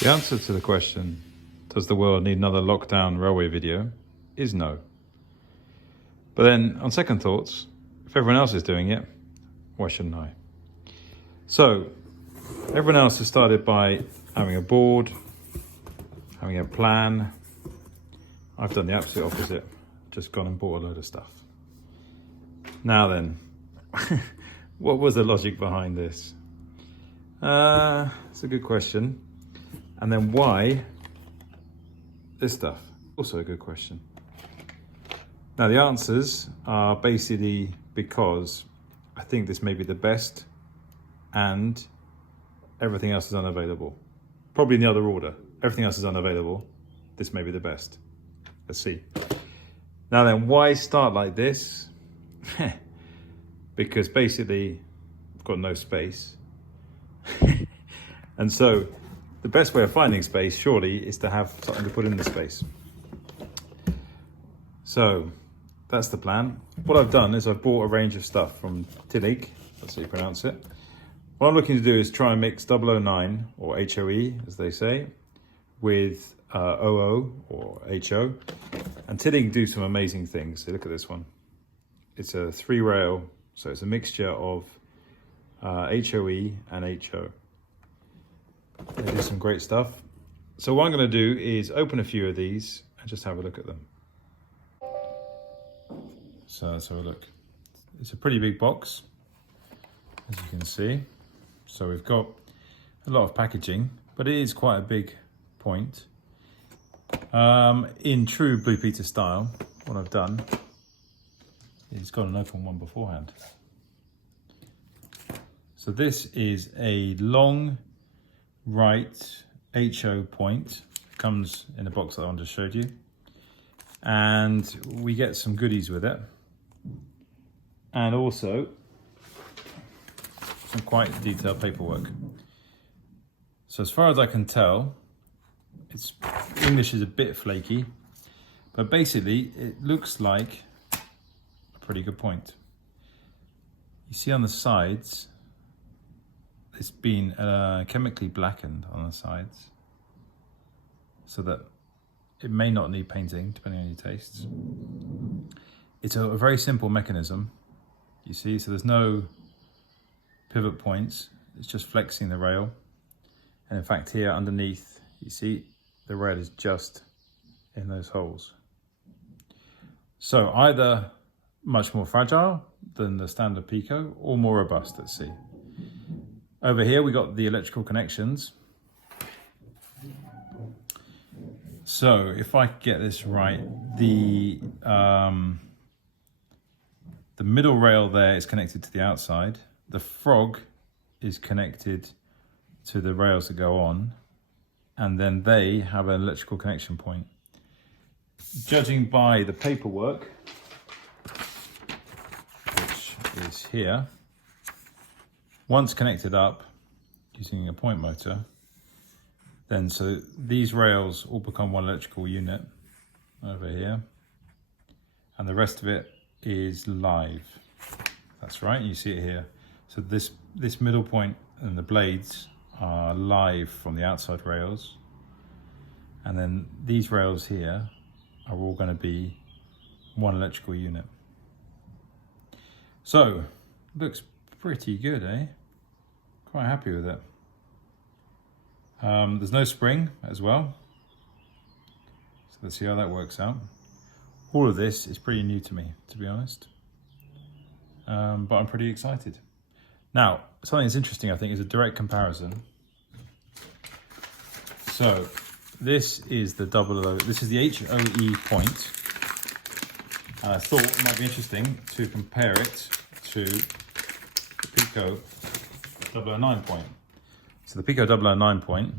The answer to the question, does the world need another lockdown railway video, is no. But then, on second thoughts, if everyone else is doing it, why shouldn't I? So, everyone else has started by having a board, having a plan. I've done the absolute opposite, just gone and bought a load of stuff. Now then, what was the logic behind this? It's a good question. And then why this stuff? Also a good question. Now the answers are basically because I think this may be the best and everything else is unavailable. Probably in the other order. Everything else is unavailable. This may be the best. Let's see. Now then, why start like this? Because basically I've got no space. And so the best way of finding space surely is to have something to put in the space. So that's the plan. What I've done is I've bought a range of stuff from Tillig, that's how you pronounce it. What I'm looking to do is try and mix 009, or HOE as they say, with OO or HO. And Tillig do some amazing things. So look at this one. It's a 3-rail, so it's a mixture of HOE and HO. They do some great stuff. So what I'm going to do is open a few of these and just have a look at them. So let's have a look. It's a pretty big box, as you can see. So we've got a lot of packaging, but it is quite a big point. In true Blue Peter style, what I've done is got an open one beforehand. So this is a long right HO point. It comes in a box that I just showed you. And we get some goodies with it. And also some quite detailed paperwork. So as far as I can tell, English is a bit flaky, but basically it looks like a pretty good point. You see on the sides, it's been chemically blackened on the sides so that it may not need painting depending on your tastes. It's a very simple mechanism, you see, so there's no pivot points, it's just flexing the rail. And in fact here underneath, you see the rail is just in those holes. So either much more fragile than the standard Pico or more robust, let's see. Over here we got the electrical connections. So if I get this right, the middle rail there is connected to the outside. The frog is connected to the rails that go on, and then they have an electrical connection point. Judging by the paperwork, which is here, once connected up using a point motor, then so these rails all become one electrical unit over here, and the rest of it is live. That's right, you see it here. So this middle point and the blades are live from the outside rails, and then these rails here are all going to be one electrical unit. So looks pretty good, eh? Quite happy with it. There's no spring as well, so let's see how that works out. All of this is pretty new to me, to be honest, but I'm pretty excited. Now, something that's interesting, I think, is a direct comparison. So this is the this is the HOE point. And I thought it might be interesting to compare it to the Pico 009 point. So the Pico 009 point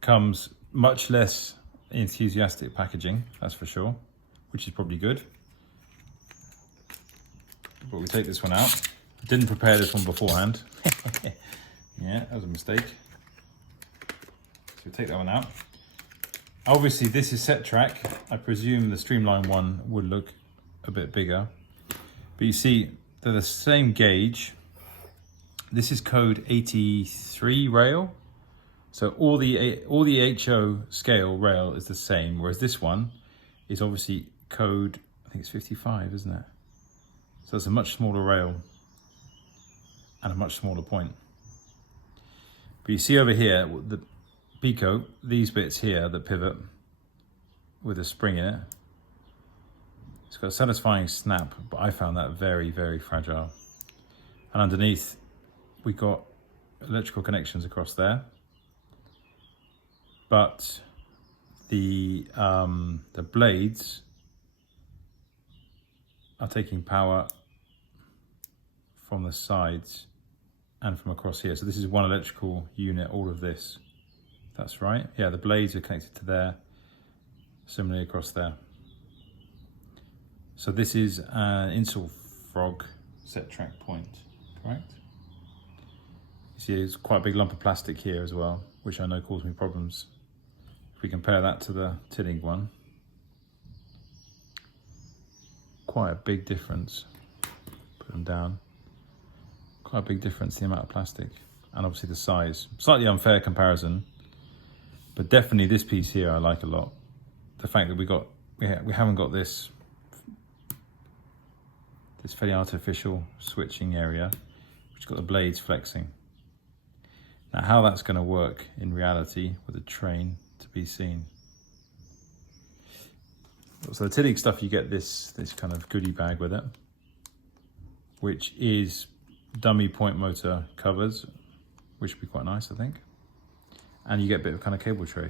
comes much less enthusiastic packaging, that's for sure, which is probably good. But we take this one out. I didn't prepare this one beforehand. Yeah, that was a mistake. So we take that one out. Obviously this is set track. I presume the Streamline one would look a bit bigger. But you see, they're the same gauge. This is code 83 rail. So all the HO scale rail is the same, whereas this one is obviously code, I think it's 55, isn't it? So it's a much smaller rail and a much smaller point. But you see over here, the Pico, these bits here that pivot with a spring in it, it's got a satisfying snap, but I found that very, very fragile. And underneath, we got electrical connections across there. But the blades are taking power from the sides and from across here. So this is one electrical unit, all of this. That's right. Yeah, the blades are connected to there, similarly across there. So this is an Insel Frog set track point, correct? You see there's quite a big lump of plastic here as well, which I know caused me problems. If we compare that to the Tilling one, quite a big difference. Put them down. Quite a big difference in the amount of plastic and obviously the size. Slightly unfair comparison, but definitely this piece here I like a lot. The fact that we haven't got this fairly artificial switching area, which has got the blades flexing. Now how that's going to work in reality with a train to be seen. So the Tilling stuff, you get this kind of goodie bag with it, which is dummy point motor covers, which would be quite nice, I think. And you get a bit of kind of cable tray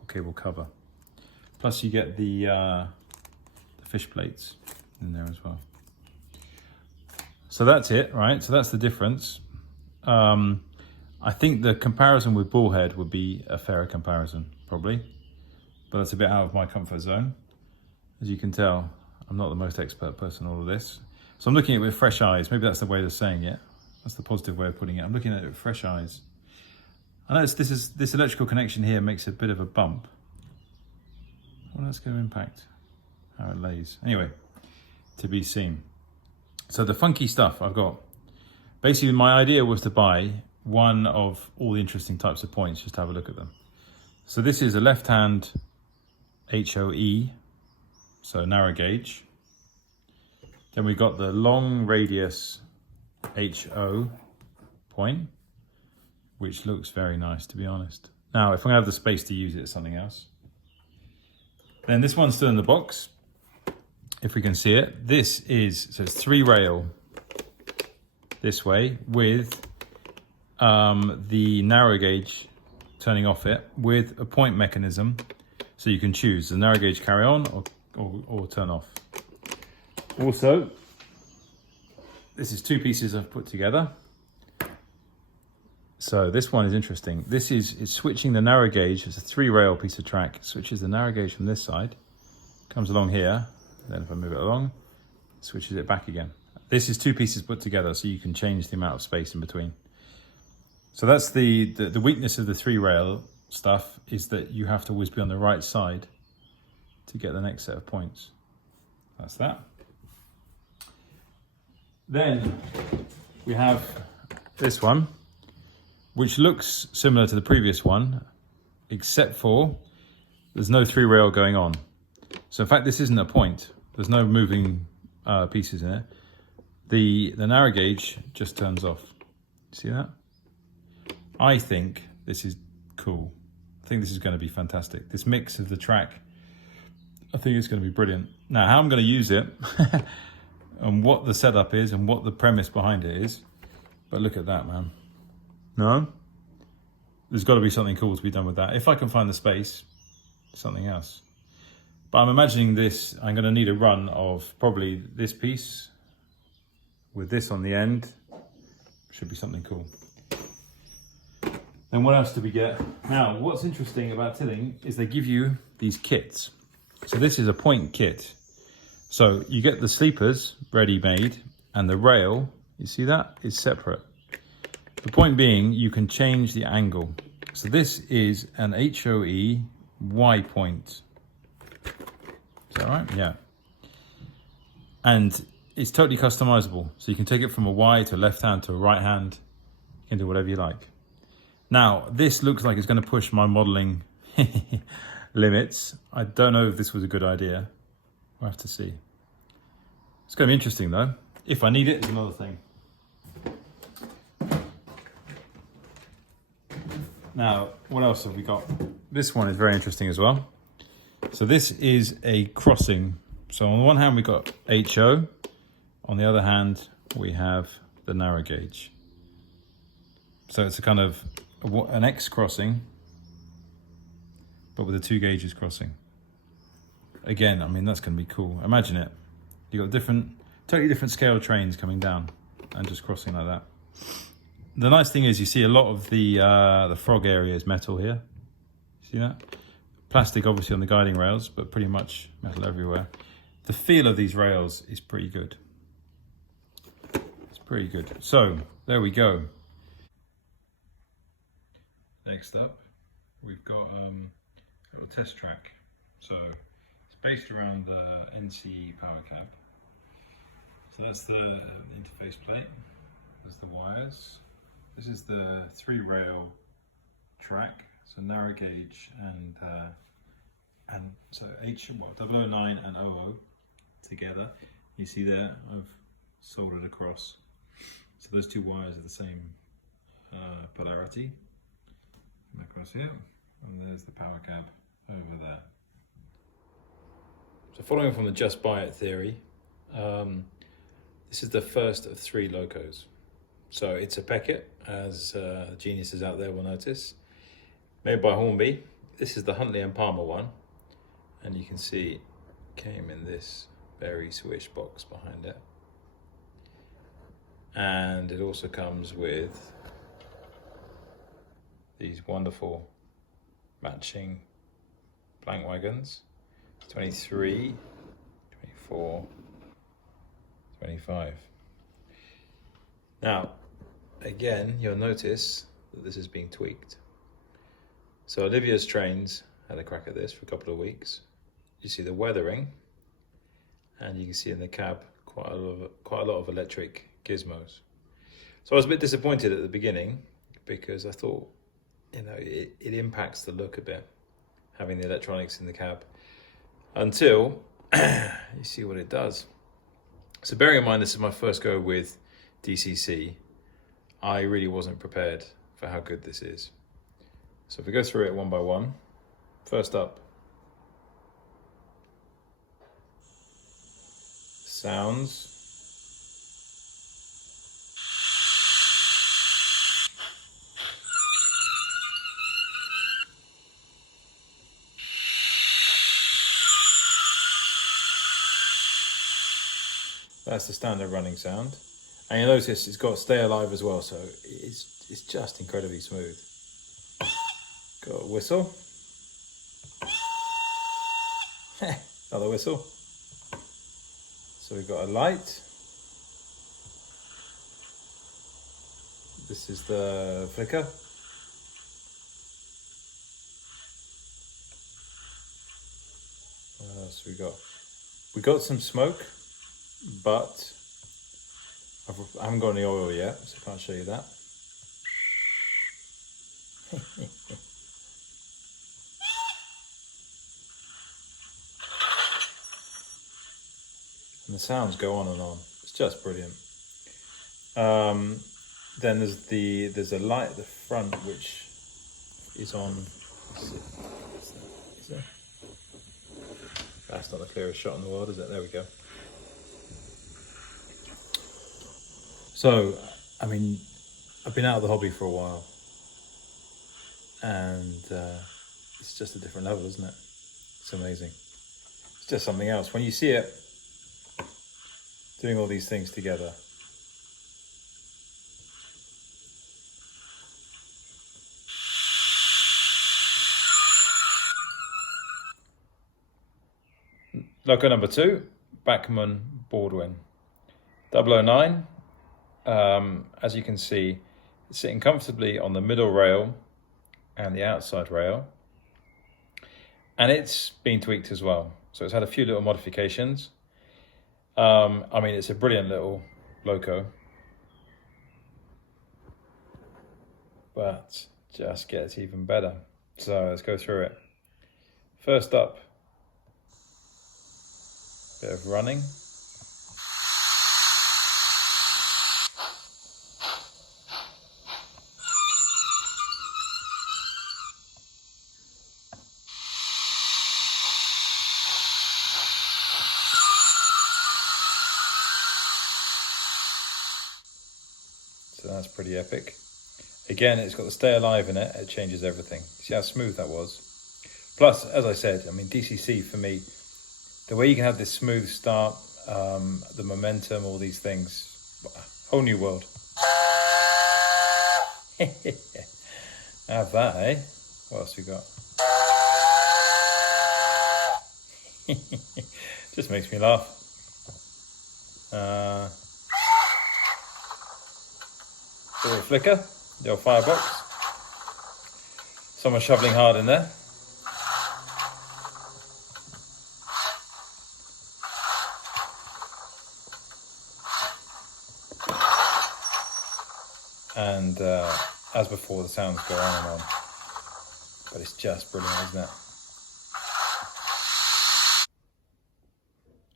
or cable cover. Plus you get the fish plates in there as well. So that's it, right? So that's the difference. I think the comparison with Bullhead would be a fairer comparison, probably. But that's a bit out of my comfort zone. As you can tell, I'm not the most expert person in all of this. So I'm looking at it with fresh eyes. Maybe that's the way of saying it. That's the positive way of putting it. I'm looking at it with fresh eyes. I notice this electrical connection here makes a bit of a bump. I wonder if that's going to impact how it lays. Anyway, to be seen. So the funky stuff I've got. Basically, my idea was to buy one of all the interesting types of points, just to have a look at them. So this is a left-hand HOE, so narrow gauge. Then we got the long radius HO point, which looks very nice, to be honest. Now, if I have the space to use it as something else. Then this one's still in the box, if we can see it. This is, so it's 3 rail this way with the narrow gauge turning off it with a point mechanism, so you can choose the narrow gauge carry on or turn off. Also, this is 2 pieces I've put together. So this one is interesting. This is switching the narrow gauge. It's a 3 rail piece of track. It switches the narrow gauge from this side, comes along here. Then if I move it along, it switches it back again. This is 2 pieces put together, so you can change the amount of space in between. So that's the weakness of the 3 rail stuff, is that you have to always be on the right side to get the next set of points. That's that. Then we have this one, which looks similar to the previous one, except for there's no 3 rail going on. So in fact, this isn't a point. There's no moving pieces in it. The narrow gauge just turns off. See that? I think this is cool. I think this is going to be fantastic. This mix of the track, I think it's going to be brilliant. Now, how I'm going to use it and what the setup is and what the premise behind it is. But look at that, man. No? There's got to be something cool to be done with that. If I can find the space, something else. But I'm imagining this, I'm going to need a run of probably this piece with this on the end. Should be something cool. Then what else do we get? Now, what's interesting about Tilling is they give you these kits. So this is a point kit. So you get the sleepers ready-made and the rail, you see that, is separate. The point being, you can change the angle. So this is an HOE Y point. Is that right? Yeah. And it's totally customizable. So you can take it from a Y to a left hand to a right hand. You can do whatever you like. Now, this looks like it's going to push my modelling limits. I don't know if this was a good idea. We'll have to see. It's going to be interesting though. If I need it, is another thing. Now, what else have we got? This one is very interesting as well. So this is a crossing. So on the one hand, we've got HO. On the other hand, we have the narrow gauge. So it's a kind of an X crossing, but with the 2 gauges crossing. Again, I mean, that's going to be cool. Imagine it. You've got totally different scale trains coming down and just crossing like that. The nice thing is you see a lot of the frog area is metal here. See that? Plastic obviously on the guiding rails, but pretty much metal everywhere. The feel of these rails is pretty good. It's pretty good. So there we go. Next up, we've got a little test track. So it's based around the NC power cab. So that's the interface plate. There's the wires. This is the 3-rail track, so narrow gauge and so 009 and 00 together. You see there, I've soldered across. So those 2 wires are the same polarity. Across here, and there's the power cab over there. So following from the just buy it theory, this is the first of 3 locos. So it's a Peckett, as geniuses out there will notice, made by Hornby. This is the Huntley and Palmer one, and you can see it came in this very swish box behind it. And it also comes with these wonderful matching plank wagons, 23, 24, 25. Now, again, you'll notice that this is being tweaked. So Olivia's trains had a crack at this for a couple of weeks. You see the weathering, and you can see in the cab quite a lot of electric gizmos. So I was a bit disappointed at the beginning because I thought, you know, it impacts the look a bit, having the electronics in the cab, until you see what it does. So bearing in mind this is my first go with DCC, I really wasn't prepared for how good this is. So if we go through it one by one, first up, sounds. That's the standard running sound. And you'll notice it's got stay alive as well, so it's just incredibly smooth. Got a whistle. Another whistle. So we've got a light. This is the flicker. What else we got? We got some smoke, but I haven't got any oil yet, so I can't show you that. And the sounds go on and on. It's just brilliant. Then there's a light at the front which is on. That's not the clearest shot in the world, is it? There we go. So, I mean, I've been out of the hobby for a while, and it's just a different level, isn't it? It's amazing. It's just something else. When you see it doing all these things together, loco number 2, Bachmann Baldwin, 009. As you can see, it's sitting comfortably on the middle rail and the outside rail, and it's been tweaked as well. So it's had a few little modifications. I mean, it's a brilliant little loco, but just gets even better. So let's go through it. First up, bit of running. So that's pretty epic. Again, it's got the stay alive in it. It changes everything. See how smooth that was? Plus, as I said, I mean, DCC for me, the way you can have this smooth start, the momentum, all these things, whole new world. Have that, eh? What else we got? Just makes me laugh. Little flicker, the old firebox. Someone shoveling hard in there. And as before, the sounds go on and on. But it's just brilliant, isn't it?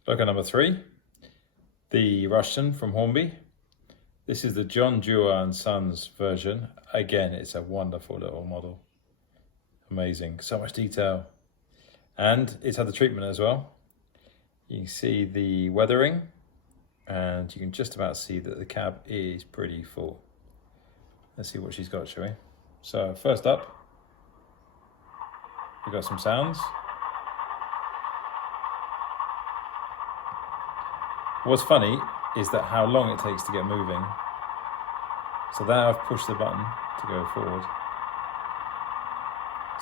Look at number 3, the Russian from Hornby. This is the John Dewar and Sons version. Again, it's a wonderful little model. Amazing, so much detail. And it's had the treatment as well. You can see the weathering, and you can just about see that the cab is pretty full. Let's see what she's got, shall we? So first up, we've got some sounds. What's funny is that how long it takes to get moving. So there I've pushed the button to go forward.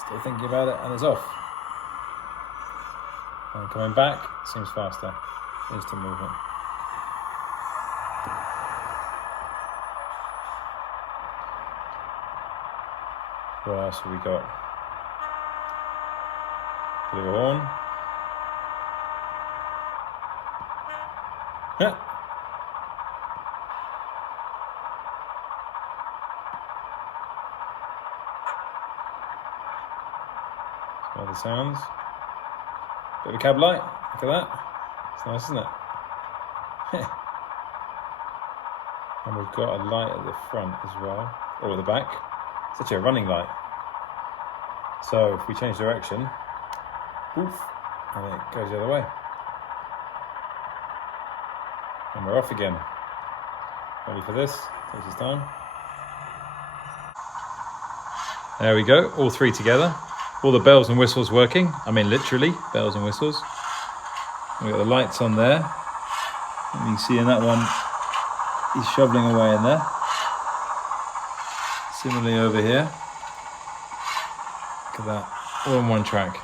Still thinking about it, and it's off. And coming back, seems faster. Instant movement. What else have we got? Bit of a horn. Yeah. Some other sounds. Bit of a cab light. Look at that. It's nice, isn't it? And we've got a light at the front as well, or at the back. It's actually a running light. So if we change direction, poof, and it goes the other way. And we're off again. Ready for this? Takes its time. There we go, all 3 together. All the bells and whistles working. I mean, literally, bells and whistles. We've got the lights on there. And you can see in that one, he's shoveling away in there. Similarly over here. Look at that, all on one track.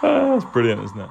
Oh, that's brilliant, isn't it?